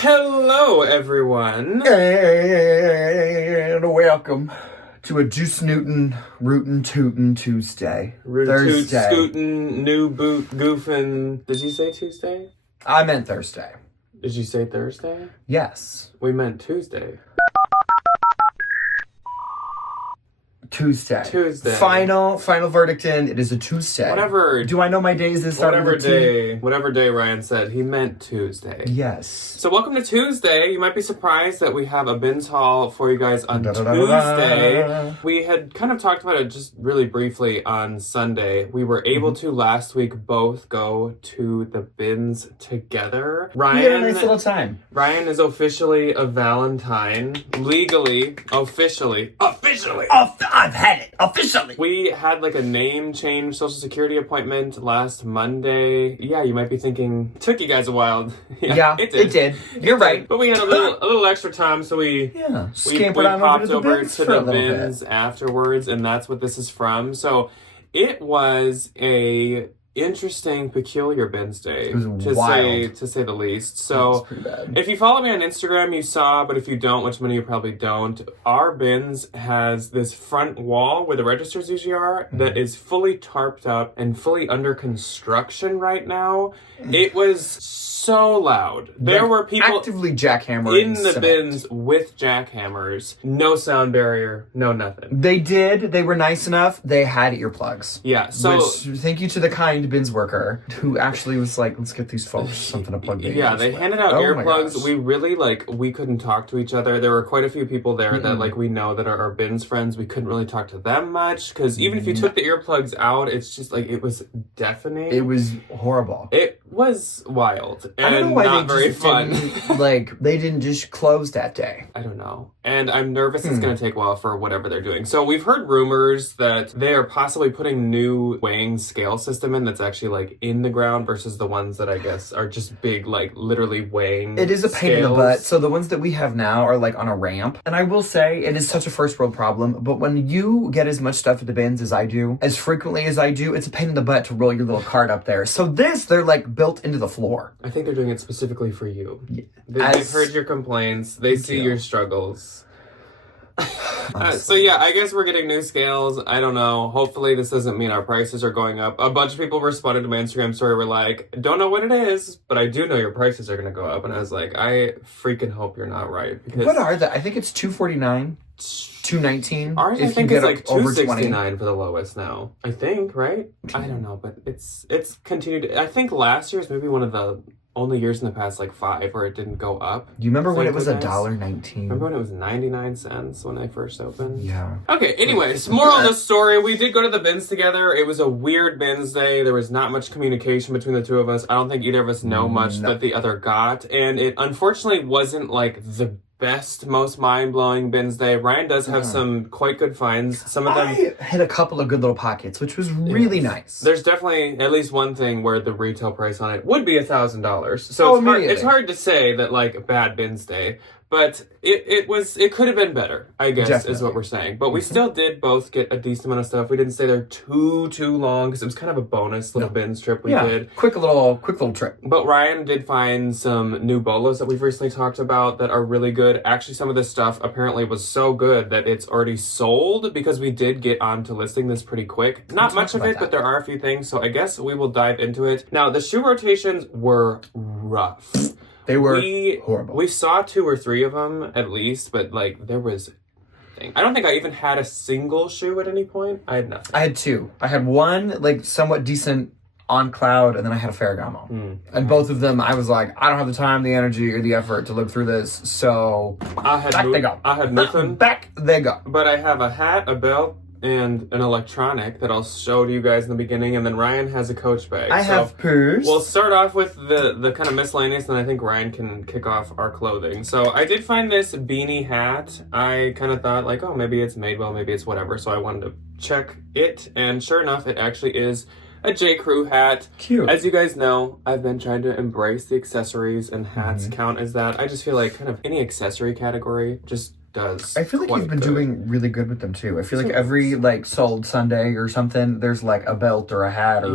Hello, everyone. And welcome to a Juice Newton Rootin' Tootin' Tuesday. Toot, scootin', new boot, goofin'. Did you say Tuesday? I meant Thursday. Did you say Thursday? Yes. We meant Tuesday. Tuesday. Final verdict in. It is a Tuesday. Whatever. Do I know my days that start with a T? Whatever day Ryan said, he meant Tuesday. Yes. So welcome to Tuesday. You might be surprised that we have a bins haul for you guys on Tuesday. We had kind of talked about it just really briefly on Sunday. We were able to last week both go to the bins together. We had a nice little time. Ryan is officially a Valentine. Legally, officially. I've had it officially. We had like a name change Social Security appointment last Monday. Yeah, you might be thinking, took you guys a while. Yeah, it did. You're right. But we had a little extra time, so we popped over to the bins afterwards, and that's what this is from. So it was a interesting, peculiar bins day, to say the least. So if you follow me on Instagram, you saw, but if you don't, which many of you probably don't, our bins has this front wall where the registers usually are that is fully tarped up and fully under construction right now. It was so loud. There were people actively jackhammering in the bins with jackhammers. No sound barrier, no nothing. They were nice enough. They had earplugs. Yeah, so thank you to the kind bins worker who actually was like, let's get these folks something to plug in. Yeah, they handed out earplugs. We really we couldn't talk to each other. There were quite a few people there that we know that are our bins friends. We couldn't really talk to them much because even if you took the earplugs out, it's just it was deafening. It was horrible. It was wild. I don't know why not very fun. They didn't just close that day. I don't know. And I'm nervous it's going to take a while for whatever they're doing. So we've heard rumors that they are possibly putting new weighing scale system in that's actually in the ground versus the ones that I guess are just big, literally weighing. It is a pain in the butt. So the ones that we have now are on a ramp. And I will say it is such a first world problem. But when you get as much stuff at the bins as I do, as frequently as I do, it's a pain in the butt to roll your little cart up there. So they're built into the floor. I think they're doing it specifically for you. They've heard your complaints. They see your struggles. So yeah, I guess we're getting new scales. I don't know. Hopefully this doesn't mean our prices are going up. A bunch of people responded to my Instagram story were like, don't know what it is, but I do know your prices are going to go up. And I was like, I freaking hope you're not right. Because what are they? I think it's $249, $219. Ours, I think, is $269 for the lowest now. I think, right? I don't know, but it's continued. I think last year's maybe one of the only years in the past 5 where it didn't go up. You remember when it was $1.19? Remember when it was 99 cents when they first opened? Yeah. Okay, anyways, moral of the story, we did go to the bins together. It was a weird bins day. There was not much communication between the two of us. I don't think either of us know much that the other got. And it unfortunately wasn't the best, most mind-blowing bins day. Ryan does have some quite good finds. Some of them hit a couple of good little pockets, which was really nice. There's definitely at least one thing where the retail price on it would be $1,000. So it's hard to say that bad bins day. But it could have been better, I guess, is what we're saying. But we still did both get a decent amount of stuff. We didn't stay there too long because it was kind of a bonus little bins trip we did. Quick little trip. But Ryan did find some new bolos that we've recently talked about that are really good. Actually, some of this stuff apparently was so good that it's already sold because we did get onto listing this pretty quick. Not much of it, but there are a few things. So I guess we will dive into it. Now, the shoe rotations were rough. They were horrible. We saw 2 or 3 of them at least, but there was nothing. I don't think I even had a single shoe at any point. I had nothing. I had 2. I had one somewhat decent on cloud, and then I had a Ferragamo. And both of them, I was like, I don't have the time, the energy, or the effort to look through this. So back they go. I had nothing. Back they go. But I have a hat, a belt, and an electronic that I'll show to you guys in the beginning, and then Ryan has a Coach bag. I have purse. We'll start off with the kind of miscellaneous, and I think Ryan can kick off our clothing. So I did find this beanie hat. I kind of thought oh, maybe it's made well, maybe it's whatever. So I wanted to check it, and sure enough, it actually is a J. Crew hat. Cute. As you guys know, I've been trying to embrace the accessories, and hats count as that. I just feel kind of any accessory category just does. I feel like you've been doing really good with them too. I feel like every like sold Sunday or something, there's like a belt or a hat or a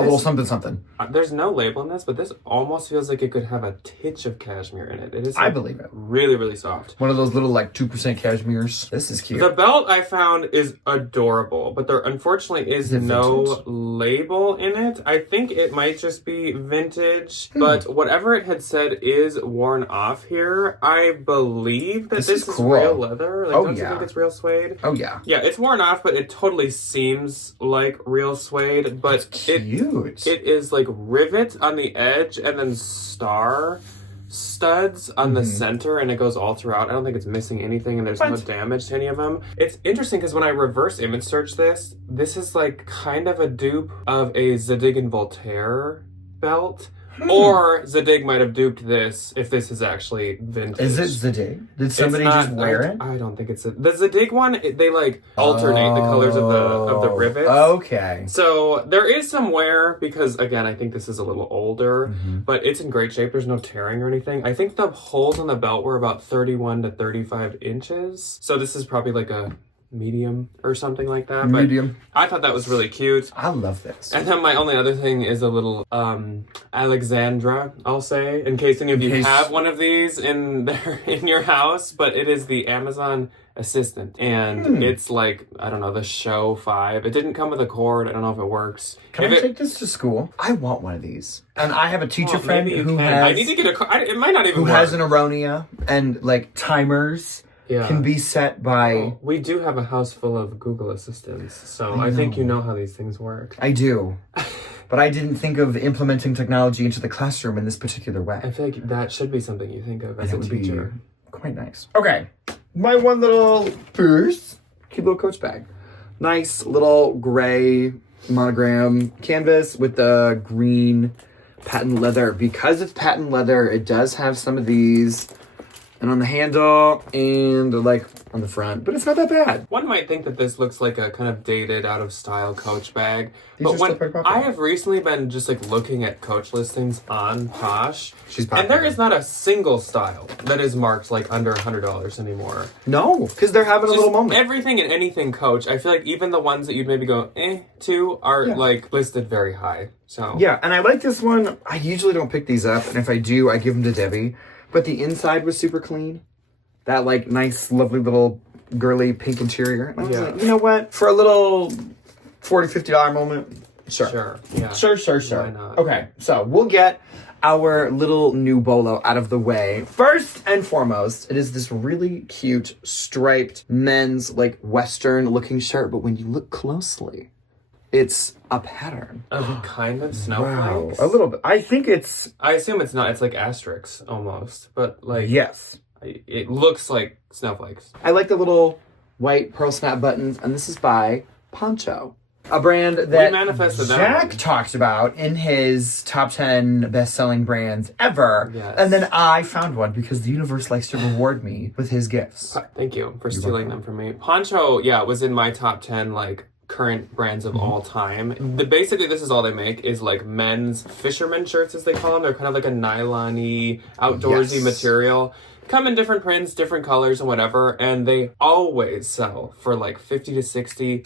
little something. There's no label in this, but this almost feels like it could have a titch of cashmere in it. It is. I believe it. Really, really soft. One of those little like 2% cashmeres. This is cute. The belt I found is adorable, but there unfortunately is no label in it. I think it might just be vintage, but whatever it had said is worn off here. I believe that this is cool. real leather. Like, don't you think it's real suede? Oh yeah. Yeah, it's worn off, but it totally seems like real suede. But it's cute. It is like rivet on the edge and then star studs on the center, and it goes all throughout. I don't think it's missing anything, and there's no damage to any of them. It's interesting because when I reverse image search this is like kind of a dupe of a Zadig and Voltaire belt. Or Zadig might have duped this if this is actually vintage. Is it Zadig? Did somebody just wear it? I don't think it's the Zadig one. They like alternate the colors of the rivets. Okay. So there is some wear because again, I think this is a little older, but it's in great shape. There's no tearing or anything. I think the holes on the belt were about 31 to 35 inches. So this is probably like a medium or something like that. Medium. But I thought that was really cute. I love this. And then my only other thing is a little Alexandra, I'll say, in case any of you have one of these in your house, but it is the Amazon Assistant, and it's like, I don't know, the Show 5. It didn't come with a cord. I don't know if it works. Can I take this to school? I want one of these. And I have a teacher friend who has... I need to get it might not even work. Who has an Aronia and like timers. Can be set by... we do have a house full of Google Assistants, so I think you know how these things work. I do. But I didn't think of implementing technology into the classroom in this particular way. I feel like that should be something you think of as a teacher. Be quite nice. Okay. My one little purse. Cute little Coach bag. Nice little gray monogram canvas with the green patent leather. Because it's patent leather, it does have some of these... and on the handle, and like on the front, but it's not that bad. One might think that this looks like a kind of dated, out of style Coach bag, but when I have recently been just like looking at Coach listings on Posh, and there is not a single style that is marked like under $100 anymore. No, because they're having a little moment. Everything and anything Coach, I feel like even the ones that you'd maybe go to are like listed very high. So yeah, and I like this one. I usually don't pick these up, and if I do, I give them to Debbie. But the inside was super clean. That like nice, lovely little girly pink interior. And I was like, you know what? For a little $40, $50 moment, sure. Yeah. Sure. Why not? Okay, so we'll get our little new bolo out of the way. First and foremost, it is this really cute striped men's like Western looking shirt. But when you look closely, it's a pattern. Of kind of snowflakes? Wow, a little bit. I think it's... I assume it's not. It's like asterisks, almost. But like... Yes. It looks like snowflakes. I like the little white pearl snap buttons, and this is by Poncho. A brand that Jack talked about in his top 10 best-selling brands ever. Yes. And then I found one because the universe likes to reward me with his gifts. Thank you for stealing them from me. Poncho, was in my top 10, like, current brands of all time. Basically, this is all they make is like men's fisherman shirts, as they call them. They're kind of like a nylon-y, outdoorsy material. Come in different prints, different colors, and whatever, and they always sell for like 50 to 60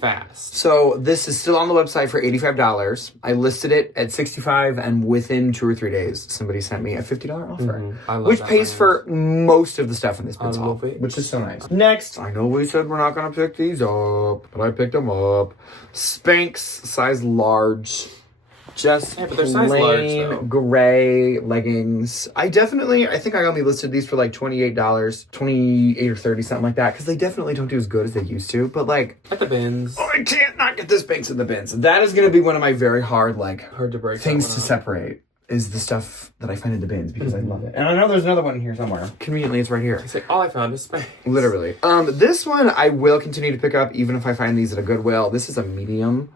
fast. So this is still on the website for $85. I listed it at $65, and within 2 or 3 days, somebody sent me a $50 offer, which pays for most of the stuff in this bin haul, which is so nice. Next, I know we said we're not going to pick these up, but I picked them up. Spanx size large. Just plain gray leggings. I think I only listed these for like $28, 28 or 30, something like that, because they definitely don't do as good as they used to. But like at the bins, I can't not get this Spanx in the bins. That is going to be one of my very hard to break things to separate. Is the stuff that I find in the bins because I love it. And I know there's another one here somewhere. Conveniently, it's right here. It's like all I found is Spanx. Literally. This one I will continue to pick up even if I find these at a Goodwill. This is a medium.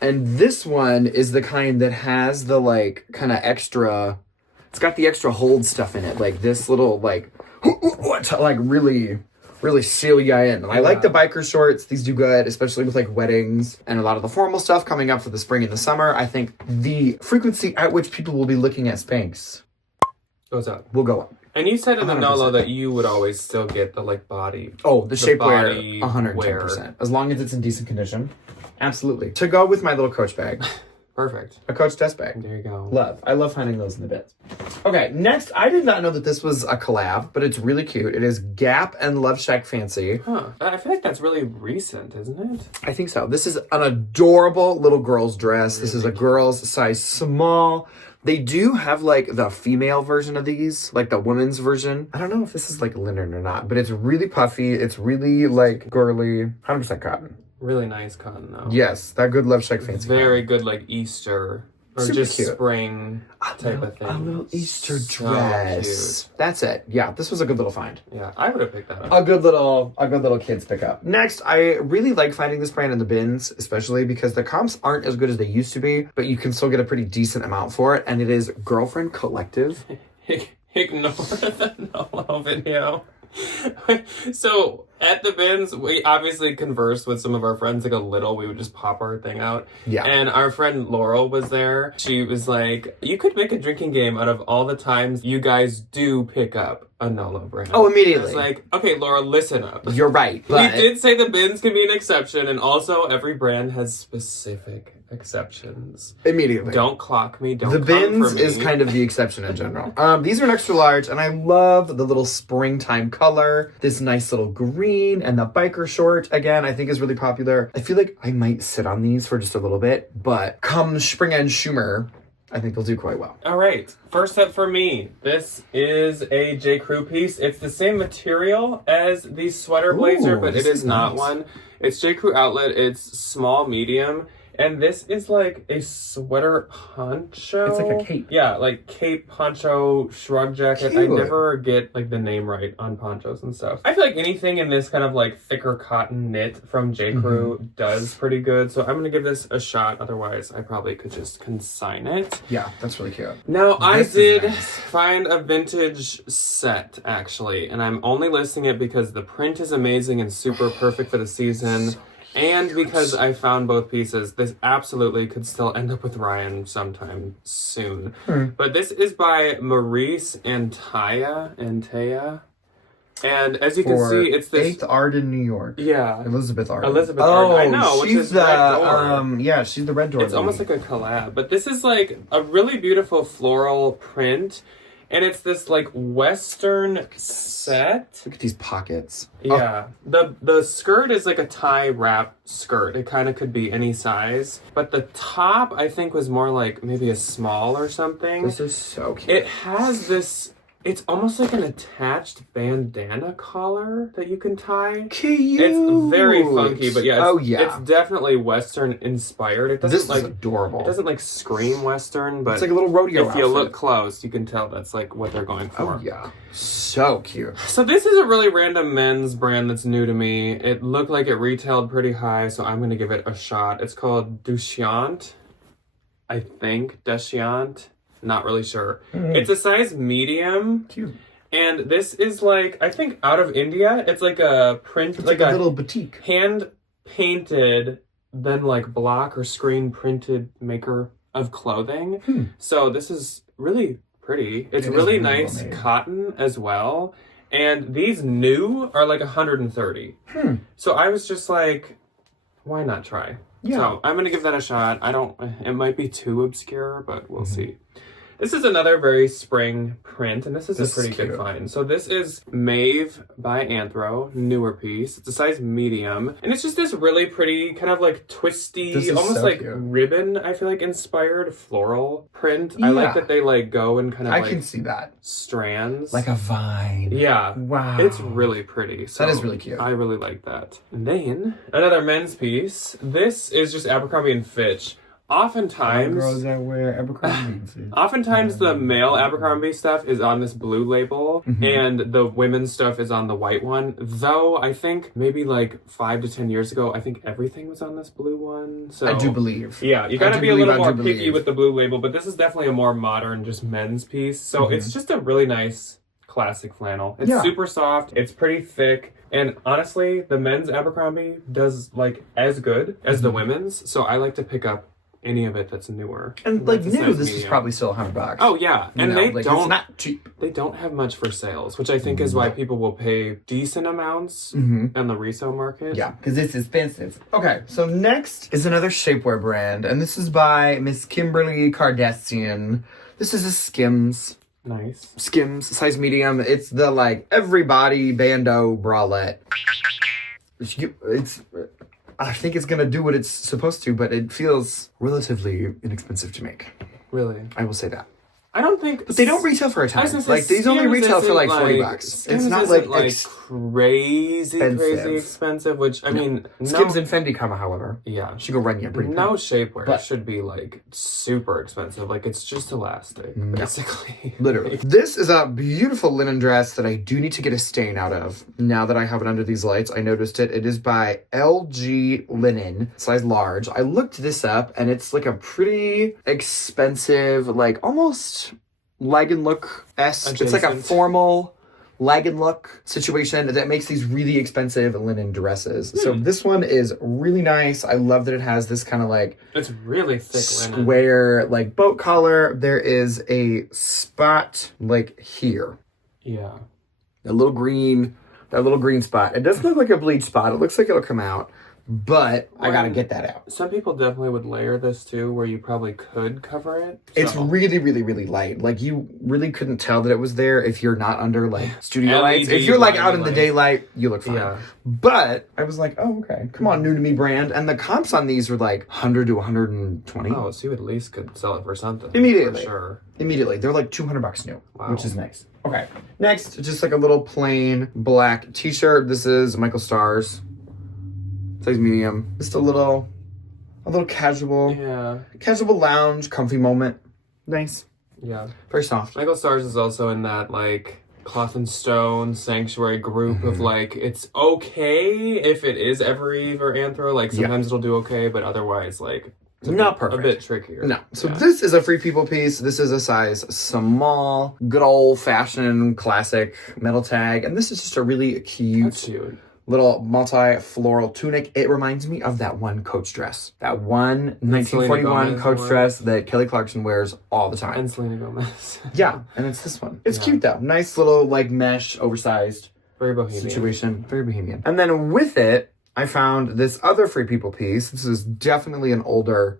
And this one is the kind that has the, like, kind of extra... It's got the extra hold stuff in it. Like, this little, like... really, really seal you in. And I like the biker shorts. These do good, especially with, like, weddings. And a lot of the formal stuff coming up for the spring and the summer. I think the frequency at which people will be looking at Spanx Goes up. Will go up. And you said in the 100%. Nolo that you would always still get the like body. Oh, the shapewear, body 110%. As long as it's in decent condition. Absolutely. To go with my little Coach bag. Perfect. A Coach desk bag. There you go. Love. I love finding those in the bins. Okay, next, I did not know that this was a collab, but it's really cute. It is Gap and Love Shack Fancy. Huh. I feel like that's really recent, isn't it? I think so. This is an adorable little girl's dress. This is a girl's size small. They do have like the female version of these, like the women's version. I don't know if this is like linen or not, but it's really puffy. It's really like girly, 100% cotton. Really nice cotton though. Yes, that good Love Shack Fancy. Very good like Easter or Super just cute. spring type of thing. A little Easter So dress. cute. That's it. Yeah, this was a good little find. Yeah, I would have picked that up. A good little kids pickup. Next, I really like finding this brand in the bins, especially because the comps aren't as good as they used to be, but you can still get a pretty decent amount for it, and it is Girlfriend Collective. Ignore the Nolo video. So at the bins, we obviously conversed with some of our friends like a little. We would just pop our thing out. Yeah. And our friend Laurel was there. She was like, you could make a drinking game out of all the times you guys do pick up a Nolo brand. Oh, immediately. I was like, okay, Laura, listen up. You're right. But We did say the bins can be an exception, and also every brand has specific exceptions. immediately. Don't clock me. Don't The come bins for me. is kind of the exception in general. These are an extra large, and I love the little springtime color. This nice little green, and the biker short, again, I think is really popular. I feel like I might sit on these for just a little bit, but come spring and shimmer, I think they'll do quite well. All right, first up for me, this is a J. Crew piece. It's the same material as the sweater blazer, Ooh, but it this is is not nice. one. It's J. Crew outlet. It's small, medium. And this is like a sweater poncho. It's like a cape. Yeah, like cape, poncho, shrug jacket. I Cute. never get like the name right on ponchos and stuff. I feel like anything in this kind of like thicker cotton knit from J. Crew does pretty good. So I'm going to give this a shot. Otherwise, I probably could just consign it. Yeah, that's really cute. Now, I This is did nice. find a vintage set, actually, and I'm only listing it because the print is amazing and super perfect for the season, and because I found both pieces. This absolutely could still end up with Ryan sometime soon. But this is by Maurice and Taya. And as you can For see, it's this... 8th Art in New York. Yeah. Elizabeth Art. Elizabeth Oh, Arden. I know, which she's is the Red Door. yeah, she's the Red Door. It's almost like a collab, but this is like a really beautiful floral print, and it's this like Western set. Look at these pockets. Yeah, the skirt is like a tie wrap skirt. It kind of could be any size, but the top I think was more like maybe a small or something. This is so cute. It has this. It's almost like an attached bandana collar that you can tie. Cute. It's very funky, but yeah, it's it's definitely Western inspired. It doesn't this like is adorable. it doesn't like scream Western, but It's like a little rodeo if you outfit. look close, you can tell that's like what they're going for. Oh yeah, so cute. So this is a really random men's brand that's new to me. It looked like it retailed pretty high, so I'm going to give it a shot. It's called Dushyant. I think Dushyant. Not really sure. It's a size medium. Cute. And this is like, I think out of India. It's like a print, It's like a little boutique. hand painted, then like block or screen printed maker of clothing. So this is really pretty. It's It is really really nice well made. cotton as well. And these new are like 130. So I was just like, why not try? Yeah. So I'm gonna give that a shot. It might be too obscure, but we'll see. This is another very spring print, and this is This a pretty is good cute. find. So this is Maeve by Anthro, newer piece. It's a size medium, and it's just this really pretty kind of like twisty, This is almost so like cute. ribbon, I feel like inspired floral print. I like Yeah. that they like go in kind of I like can see that. strands. Like a vine. Yeah. Wow. It's really pretty. So That is really cute. I really like that. And then another men's piece. This is just Abercrombie and Fitch. Oftentimes, Girls that wear Abercrombie. Oftentimes the male Abercrombie stuff is on this blue label and the women's stuff is on the white one. Though I think maybe like 5 to 10 years ago, I think everything was on this blue one. So I do believe. yeah, you I gotta do be a believe, little I more do picky believe. with the blue label, but this is definitely a more modern, just men's piece. So it's just a really nice classic flannel. It's Yeah. super soft, it's pretty thick, and honestly, the men's Abercrombie does like as good as the women's, so I like to pick up any of it that's newer. And like That's a new, size this is medium. probably still $100. Oh yeah, and know, they like, don't. It's not cheap. They don't have much for sales, which I think is why people will pay decent amounts Mm-hmm. in the resale market. Yeah, because it's expensive. Okay, so next is another shapewear brand, and this is by Miss Kimberly Kardashian. This is a Skims. Nice. Skims, size medium. It's the like everybody bandeau bralette. It's I think it's gonna do what it's supposed to, but it feels relatively inexpensive to make. Really? I will say that. I don't think... But they don't retail for a ton. I was gonna say, Like these only Skims retail for isn't, like $40. Skims It's not isn't, like crazy expensive, which, I mean... Skims and Fendi come, however. Yeah. She go run you pretty No shapewear But- should be, like, super expensive. Like, it's just elastic, basically. Literally. This is a beautiful linen dress that I do need to get a stain out of. Now that I have it under these lights, I noticed it. It is by LG Linen, size large. I looked this up, and it's like a pretty expensive, like almost leg and look-esque. It's like a Adjacent. formal leg and look situation that makes these really expensive linen dresses. So this one is really nice. I love that it has this kind of like It's really thick linen. square like boat collar. There is a spot like here, Yeah. that little green spot. It doesn't look like a bleach spot. It looks like it'll come out, but I gotta get that out. Some people definitely would layer this too, where you probably could cover it. It's So- really, really, really light. Like you really couldn't tell that it was there if you're not under like studio LED lights. If you're like out in the light. daylight, you look fine. Yeah. But I was like, oh, okay. Come on, new to me brand. And the comps on these were like 100 to 120. Oh, so you at least could sell it for something. Immediately. For sure. Immediately. They're like $200 new, Wow. which is nice. Okay. Next, just like a little plain black t-shirt. This is Michael Stars. Size medium. Just a little casual, Yeah. casual lounge, comfy moment. Nice. Yeah. Very soft. Michael Stars is also in that, like, Cloth and Stone sanctuary group of, like, it's okay if it is Ever Eve or Anthro. Like, sometimes it'll do okay, but otherwise, like, it's Not perfect. A bit trickier. No. So Yeah. this is a Free People piece. This is a size small, good old fashioned classic metal tag. And this is just a really That's cute cute. little multi-floral tunic. It reminds me of that one Coach dress. That one 1941 Gomez Coach wore. dress that Kelly Clarkson wears all the time. And Selena Gomez. Yeah, and it's this one. It's Yeah. cute though. Nice little like mesh, oversized Very bohemian. situation. Very bohemian. And then with it, I found this other Free People piece. This is definitely an older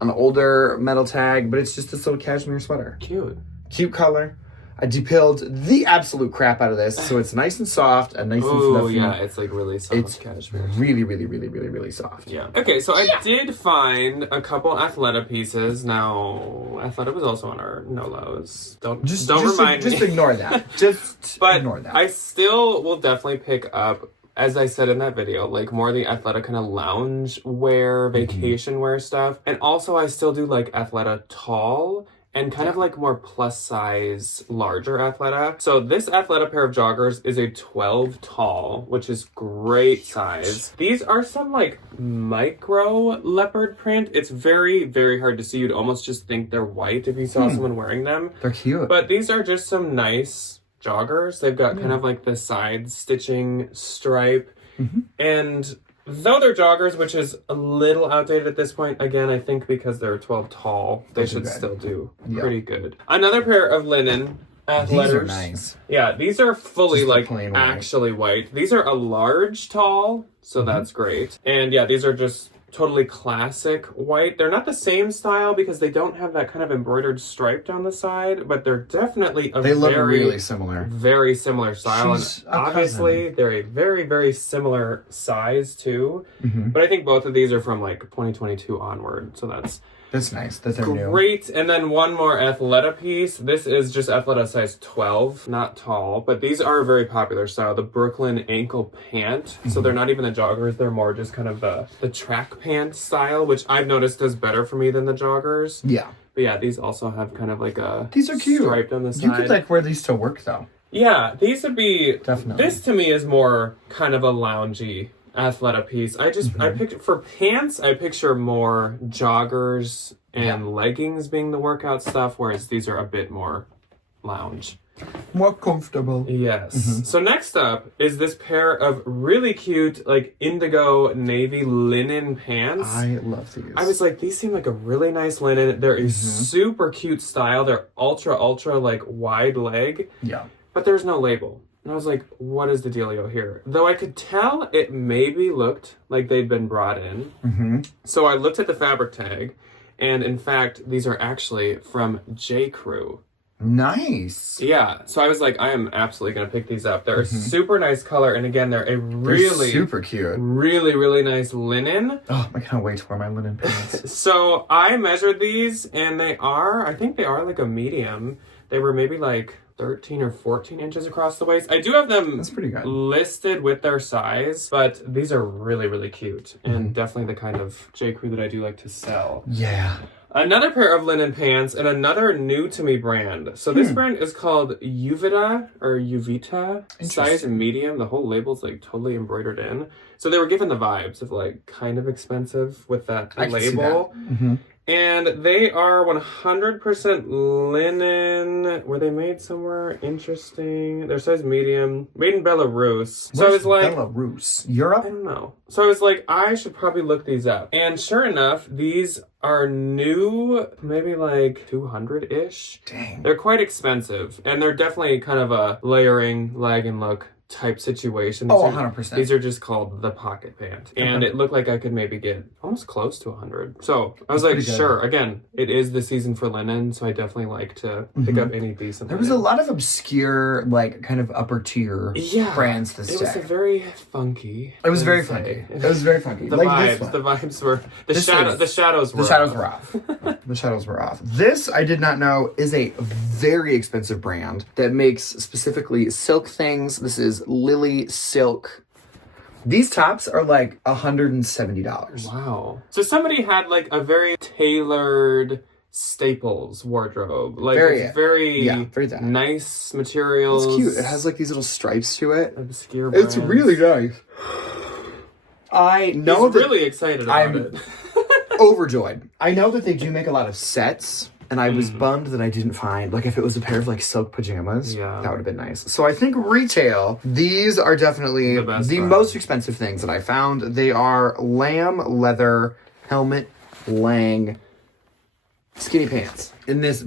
metal tag, but it's just this little cashmere sweater. Cute. Cute color. I depilled the absolute crap out of this, so it's nice and soft and nice and Oh, fluffy. yeah. It's, like, really soft It's cashmere. really, really, really, really, really soft. Yeah. Okay, so I did find a couple Athleta pieces. Now, Athleta was also on our no-lows. Don't remind me. Just ignore that. Just But ignore that. I still will definitely pick up, as I said in that video, like more of the Athleta kind of lounge wear, vacation wear stuff. And also I still do like Athleta tall and kind of like more plus size, larger Athleta. So this Athleta pair of joggers is a 12 tall, which is great size. These are some like micro leopard print. It's very, very hard to see. You'd almost just think they're white if you saw someone wearing them. They're cute. But these are just some nice joggers. They've got kind of like the side stitching stripe. And though they're joggers, which is a little outdated at this point, again, I think because they're 12 tall, they should good. still do pretty good. Another pair of linen These Athletas. are nice. Yeah, these are fully Just the like plain white. actually white. These are a large tall, so that's great. And yeah, these are just totally classic white. They're not the same style because they don't have that kind of embroidered stripe down the side, but they're definitely a They look very, really similar. very similar style. She's And a obviously, they're a very, very similar size too. Mm-hmm. But I think both of these are from like 2022 onward, so that's That's nice. That's new. great. And then one more Athleta piece. This is just Athleta size 12, not tall, but these are a very popular style. The Brooklyn ankle pant. So they're not even the joggers. They're more just kind of the track pant style, which I've noticed does better for me than the joggers. Yeah. But yeah, these also have kind of like a These are cute. stripe down the side. You could like wear these to work though. Yeah, these would be... Definitely. This to me is more kind of a loungy Athleta piece. I picture for pants, I picture more joggers and leggings being the workout stuff, whereas these are a bit more lounge. More comfortable. Yes. So next up is this pair of really cute, like, indigo navy linen pants. I love these. I was like, these seem like a really nice linen. They're a super cute style. They're ultra, like, wide leg. Yeah. But there's no label. And I was like, what is the dealio here? Though I could tell it maybe looked like they'd been brought in. So I looked at the fabric tag, and in fact, these are actually from J. Crew. Nice. Yeah, so I was like, I am absolutely going to pick these up. They're a super nice color, and again, they're really... super cute. Really nice linen. Oh, I can't wait to wear my linen pants. So I measured these, and I think they are like a medium. They were maybe like 13 or 14 inches across the waist. I do have them That's pretty good. listed with their size, but these are really cute, and definitely the kind of J. Crew that I do like to sell. Yeah. Another pair of linen pants and another new to me brand. So this brand is called Uvita, size medium. The whole label's like totally embroidered in. So they were given the vibes of like kind of expensive with that label. And they are 100% linen. Were they made somewhere interesting? They're size medium. Made in Belarus. So I was like... Belarus? Europe? I don't know. So I was like, I should probably look these up. And sure enough, these are new, maybe like 200-ish. Dang. They're quite expensive. And they're definitely kind of a layering, lag and look type situation. 100%. These are just called the pocket pant. And it looked like I could maybe get almost close to 100. So I was like, sure. Again, it is the season for linen, so I definitely like to pick up any decent There was a lot of obscure, like, kind of upper tier brands this day. It was very funky. It was very funky. It was very funky. The vibes were... The shadows were off. The shadows were off. This, I did not know, is a very expensive brand that makes specifically silk things. This is Lily Silk. These tops are like $170. Wow. So somebody had like a very tailored Staples wardrobe. Like very nice materials. It's cute. It has like these little stripes to it. Obscure brands. It's really nice. I know He's really excited about it. Overjoyed. I know that they do make a lot of sets, and I was bummed that I didn't find, like, if it was a pair of, like, silk pajamas, that would have been nice. So I think retail, these are definitely the most expensive things that I found. They are lamb leather helmet lang skinny pants in this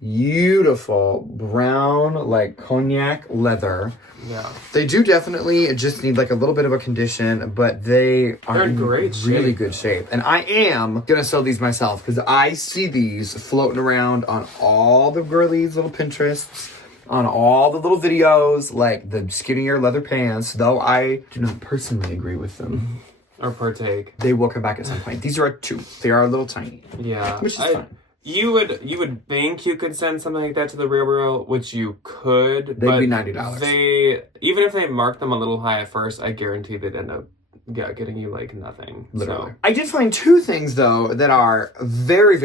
beautiful brown, like, cognac leather. Yeah. They do definitely just need like a little bit of a condition, but they're in great really good shape. And I am gonna sell these myself because I see these floating around on all the girlies' little Pinterests, on all the little videos, like the skinnier leather pants, though I do not personally agree with them. Or partake. They will come back at some point. These are a 2. They are a little tiny. Yeah. Which is fine. You would think you could send something like that to the Real, which you could. They'd be $90. Even if they marked them a little high at first, I guarantee they'd end up getting you like nothing. Literally. So. I did find 2 things though that are very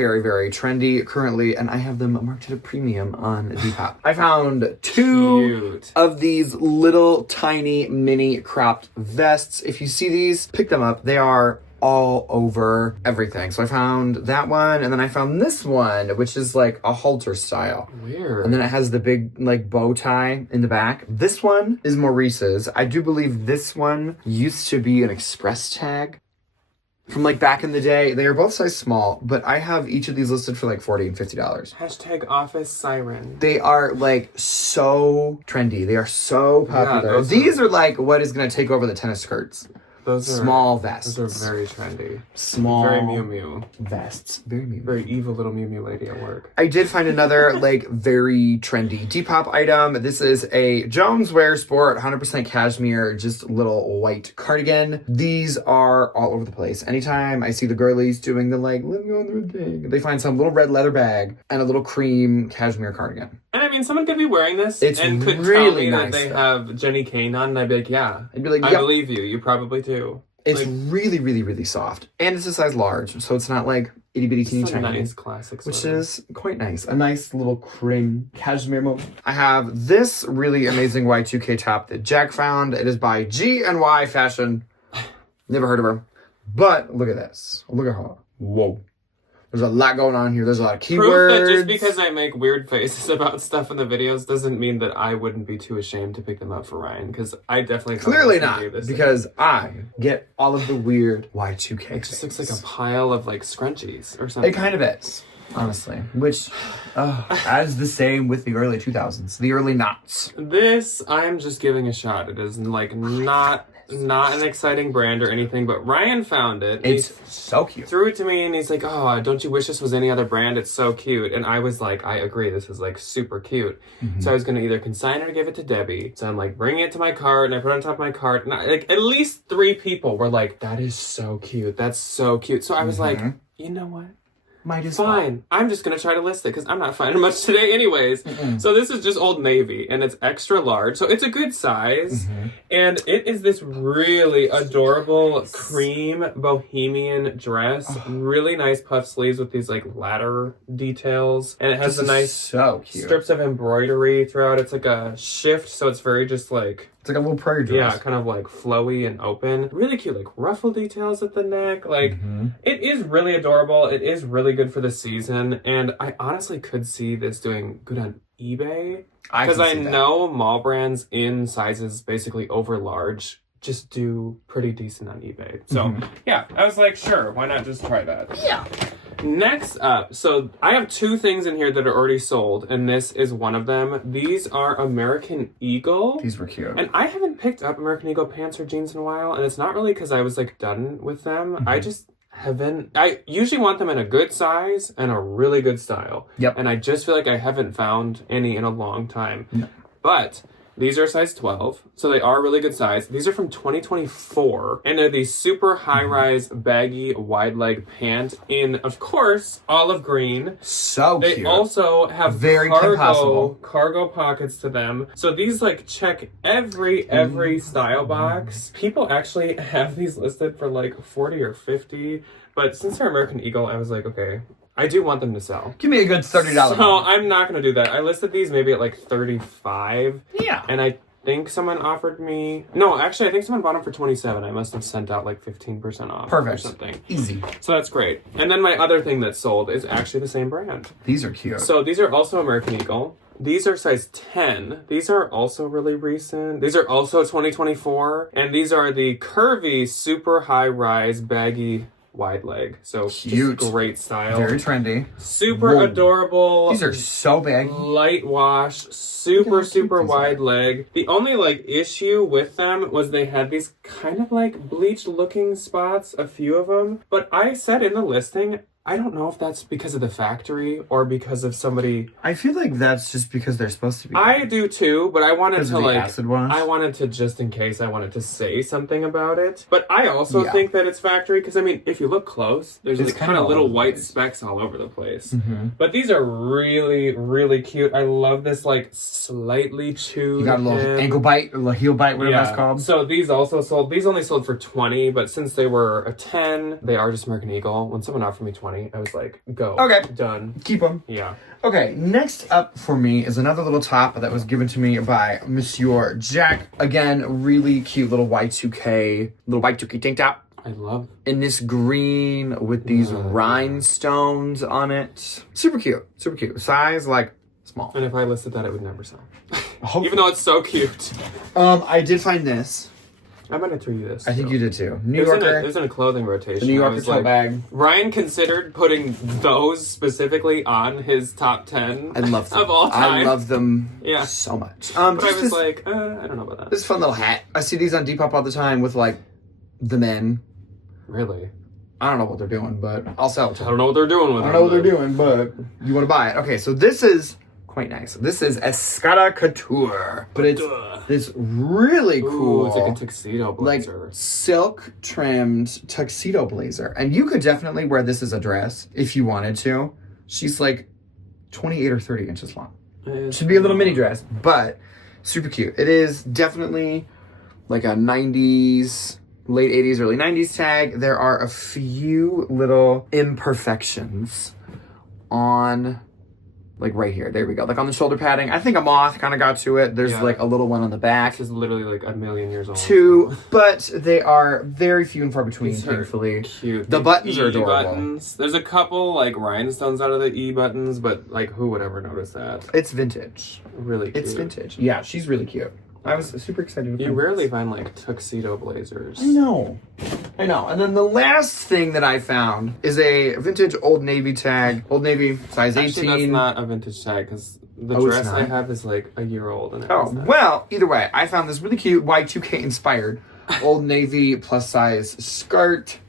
trendy currently, and I have them marked at a premium on Depop. I found 2 of these little tiny mini cropped vests. If you see these, pick them up. They are all over everything. So I found that one, and then I found this one, which is like a halter style. Weird. And then it has the big like bow tie in the back. This one is Maurice's. I do believe this one used to be an express tag from like back in the day. They are both size small, but I have each of these listed for like $40 and $50. Hashtag office siren. They are like so trendy. They are so popular. These are like what is going to take over the tennis skirts. Those are small vests. Those are very trendy. Small. Very Mew Mew. Vests. Very Mew Mew. Very evil little Mew Mew lady at work. I did find another like very trendy Depop item. This is a Jones Wear Sport 100% cashmere, just little white cardigan. These are all over the place. Anytime I see the girlies doing the like, let me go on the thing, they find some little red leather bag and a little cream cashmere cardigan. And I mean, someone could be wearing this and could really tell me nice, that they have Jenny Kane on, and I'd be like, yeah. I'd be like, I believe you. You probably do. It's like, really soft. And it's a size large, so it's not like itty bitty teeny tiny. Nice classic sweater. Which is quite nice. A nice little cream cashmere moment. I have this really amazing Y2K top that Jack found. It is by G&Y Fashion. Never heard of her. But look at this. Look at her. Whoa. There's a lot going on here. There's a lot of keywords. Proof that just because I make weird faces about stuff in the videos doesn't mean that I wouldn't be too ashamed to pick them up for Ryan, because I definitely clearly not, because I get all of the weird Y2K. It just looks like a pile of like scrunchies or something. It kind of is, honestly. Which, as the same with the early 2000s, the early knots. This I'm just giving a shot. It is like not an exciting brand or anything, but Ryan found it. It's so cute. Threw it to me and he's like, oh, don't you wish this was any other brand? It's so cute. And I was like, I agree, this is like super cute. So I was going to either consign it or give it to Debbie. So I'm like bringing it to my cart, and I put it on top of my cart, and like at least 3 people were like, that is so cute. That's so cute. So I was like, you know what? Might as Fine. I'm just going to try to list it because I'm not finding much today anyways. So this is just Old Navy, and it's extra large. So it's a good size. And it is this really adorable cream bohemian dress. Really nice puff sleeves with these like ladder details. And it has the nice strips of embroidery throughout. It's like a shift, so it's very just like... It's like a little prairie dress. Yeah, kind of like flowy and open. Really cute, like ruffle details at the neck. Like, it is really adorable. It is really good for the season. And I honestly could see this doing good on eBay. Because I know mall brands in sizes basically over large just do pretty decent on eBay. So, yeah, I was like, sure, why not just try that? Yeah. Next up, so I have 2 things in here that are already sold, and this is one of them. These are American Eagle. These were cute. And I haven't picked up American Eagle pants or jeans in a while, and it's not really because I was like done with them. I just haven't. I usually want them in a good size and a really good style. Yep. And I just feel like I haven't found any in a long time. But these are size 12, so they are a really good size. These are from 2024, and they're these super high-rise, baggy, wide-leg pant in, of course, olive green. So cute. They also have very cargo pockets to them. So these, like, check every style box. People actually have these listed for, like, 40 or 50, but since they're American Eagle, I was like, okay, I do want them to sell. Give me a good $30. So I'm not going to do that. I listed these maybe at like 35. Yeah. And I think someone offered me... No, actually, I think someone bought them for 27. I must have sent out like 15% off. Perfect. Or something. Easy. So that's great. And then my other thing that sold is actually the same brand. These are cute. So these are also American Eagle. These are size 10. These are also really recent. These are also 2024. And these are the curvy, super high-rise, baggy... wide leg. So cute. Just great style. Very trendy. Super adorable. These are so big. Light wash. Super wide leg. The only like issue with them was they had these kind of like bleached looking spots, a few of them. But I said in the listing, I don't know if that's because of the factory or because of somebody. I feel like that's just because they're supposed to be. I do too, but I wanted to like acid wash? I wanted to, just in case, I wanted to say something about it. But I also think that it's factory because I mean, if you look close, there's like kind of little white specks all over the place. But these are really cute. I love this like slightly chewed. You got a little ankle bite or a little heel bite, whatever that's called. So these also sold. These only sold for 20, but since they were a 10, they are just American Eagle. When someone offered me 20. I was like, go. Okay. Done. Keep them. Yeah. Okay, next up for me is another little top that was given to me by Monsieur Jack. Again, really cute little Y2K tank top. I love in this green with these rhinestones on it. Super cute. Size, like, small. And if I listed that, it would never sell. Even though it's so cute. I did find this. I might have threw you this. I think you did too. It was in a clothing rotation. The New Yorker tote bag. Ryan considered putting those specifically on his top 10 I love them. of all time. I love them so much. But I was like, I don't know about that. This fun little hat. I see these on Depop all the time with like the men. Really? I don't know what they're doing, but I'll sell it to them. I don't know what they're doing with it. I don't know what they're doing, but you want to buy it. Okay, so this is quite nice. This is Escada Couture, but it's this really cool. It's like a tuxedo blazer. Like silk trimmed tuxedo blazer. And you could definitely wear this as a dress if you wanted to. She's like 28 or 30 inches long. Should be a little mini dress, but super cute. It is definitely like a 90s, late 80s, early 90s tag. There are a few little imperfections on like right here. There we go. Like on the shoulder padding. I think a moth kind of got to it. There's like a little one on the back. This is literally like 1,000,000 years old. Two, but they are very few and far between, These are thankfully. Cute. The buttons are adorable. Buttons. There's a couple like rhinestones out of the E buttons, but like who would ever notice that? It's vintage. Really cute. It's vintage. Yeah, she's really cute. I was super excited. You rarely find like tuxedo blazers. I know. And then the last thing that I found is a vintage Old Navy tag. Old Navy, size 18. Actually, that's not a vintage tag because the dress I have is like a year old. And well, either way, I found this really cute Y2K inspired Old Navy plus size skirt.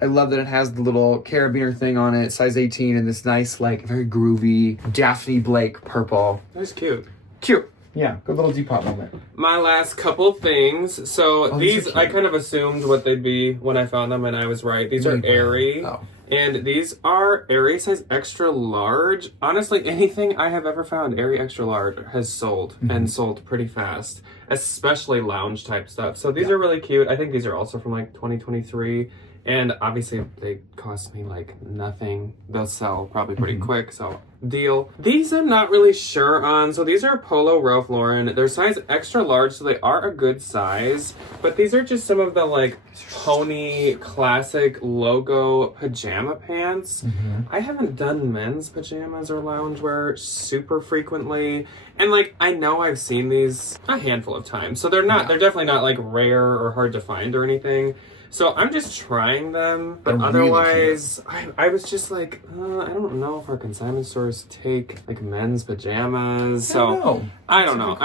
I love that it has the little carabiner thing on it, size 18, and this nice, like, very groovy Daphne Blake purple. That's cute. Cute. Yeah, good little Depop moment. My last couple things. So these, I kind of assumed what they'd be when I found them, and I was right. These are Aerie. Oh. And these are Aerie size extra large. Honestly, anything I have ever found Aerie extra large has sold and sold pretty fast, especially lounge type stuff. So these are really cute. I think these are also from like 2023. And obviously they cost me like nothing. They'll sell probably pretty quick, so deal. These I'm not really sure on. So these are Polo Ralph Lauren. They're size extra large, so they are a good size. But these are just some of the like pony classic logo pajama pants. I haven't done men's pajamas or loungewear super frequently. And like, I know I've seen these a handful of times. So they're definitely not like rare or hard to find or anything. So I'm just trying them, but otherwise, I was just like, I don't know if our consignment stores take like men's pajamas. So I don't know.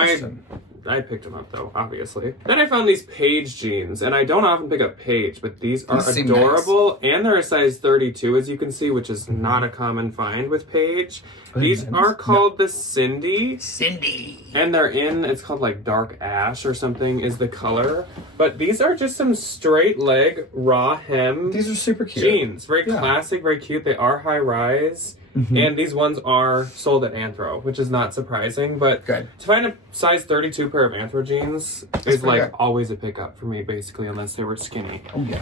I picked them up though, obviously. Then I found these Paige jeans, and I don't often pick up Paige, but these are adorable, and they're a size 32, as you can see, which is not a common find with Paige. These are called the Cindy. And they're it's called like dark ash or something is the color. But these are just some straight leg, raw hem. These are super cute. Jeans. Very classic, very cute. They are high rise. And these ones are sold at Anthro, which is not surprising. But to find a size 32 pair of Anthro jeans is like always a pickup for me, basically, unless they were skinny. Oh, yeah.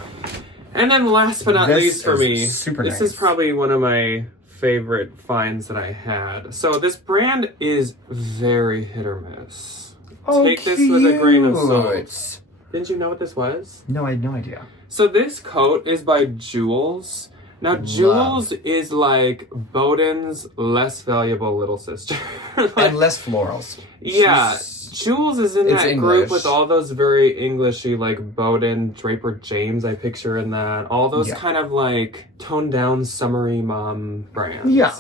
And then last but not least for me, this is probably one of my favorite finds that I had. So this brand is very hit or miss. Take this with a grain of salt. Didn't you know what this was? No, I had no idea. So this coat is by Jules. Now, Jules is like Bowden's less valuable little sister. And less florals. Yeah. Jules is in that group with all those very Englishy, like Bowden, Draper James, I picture in that. All those kind of like toned down, summery mom brands. Yeah.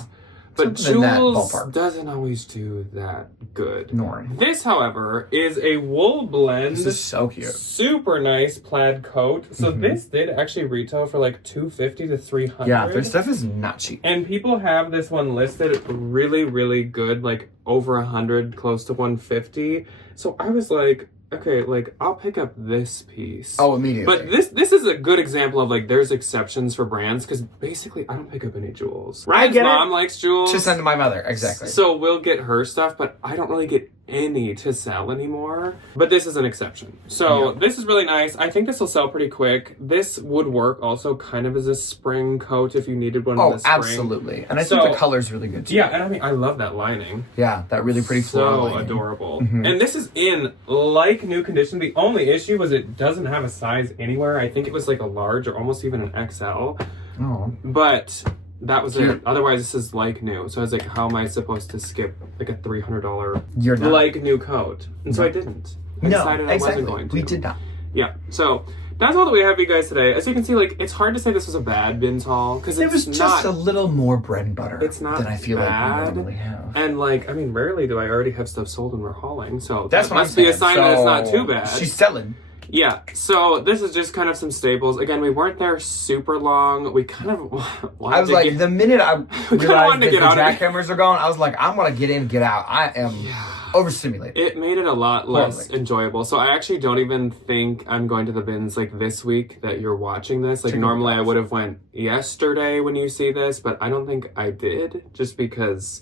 But Jules doesn't always do that good. This, however, is a wool blend. This is so cute. Super nice plaid coat. So this did actually retail for like $250 to $300. Yeah, their stuff is not cheap. And people have this one listed really, really good, like over 100, close to 150. So I was like, okay, like I'll pick up this piece. Oh, immediately. But this is a good example of like there's exceptions for brands because basically I don't pick up any jewels. Ryan's mom likes jewels. To send to my mother, exactly. So we'll get her stuff, but I don't really get any to sell anymore. But this is an exception. So this is really nice. I think this will sell pretty quick. This would work also kind of as a spring coat if you needed one in the spring. Absolutely. And I think the color's really good too. Yeah, and I mean I love that lining. Yeah, that really pretty floral lining. Adorable. And this is in like new condition. The only issue was it doesn't have a size anywhere. I think it was like a large or almost even an XL. Oh. But that was it. Otherwise, this is like new. So I was like, how am I supposed to skip like a $300 like new coat? And so I didn't. I decided I wasn't going to. We did not. Yeah. So that's all that we have for you guys today. As you can see, like it's hard to say this was a bad bins haul because it was just a little more bread and butter. It's not than I feel bad. like we normally have. And like, I mean, rarely do I already have stuff sold and we're hauling. So that's that must be a sign that it's not too bad. She's selling. Yeah, so this is just kind of some staples. Again, we weren't there super long. We kind of wanted I was like, the minute I realized that the jackhammers jackhammers are going, I was like, I'm going to get in, get out. I am overstimulated. It made it a lot less enjoyable. So I actually don't even think I'm going to the bins like this week that you're watching this. Like normally I would have went yesterday when you see this, but I don't think I did just because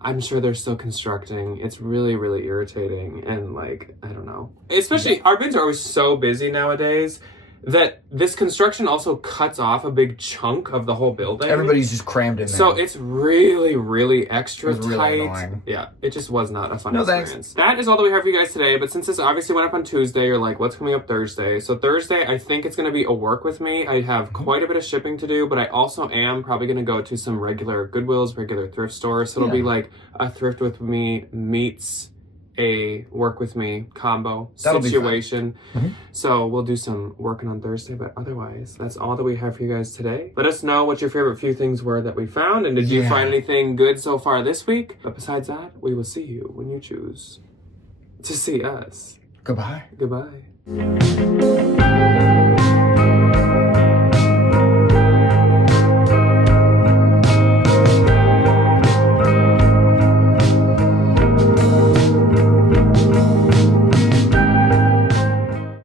I'm sure they're still constructing. It's really, really irritating. And like, I don't know. Especially our bins are always so busy nowadays that this construction also cuts off a big chunk of the whole building. Everybody's just crammed in there. So it's really, really extra tight. Really annoying. Yeah, it just was not a fun experience. Thanks. That is all that we have for you guys today, but since this obviously went up on Tuesday, you're like, what's coming up Thursday? So Thursday, I think it's going to be a work with me. I have quite a bit of shipping to do, but I also am probably going to go to some regular Goodwills, regular thrift stores. So it'll be like a thrift with me meets a work with me combo situation. So we'll do some working on Thursday, but otherwise that's all that we have for you guys today. Let us know what your favorite few things were that we found, and did you find anything good so far this week? But besides that, we will see you when you choose to see us. Goodbye. Goodbye.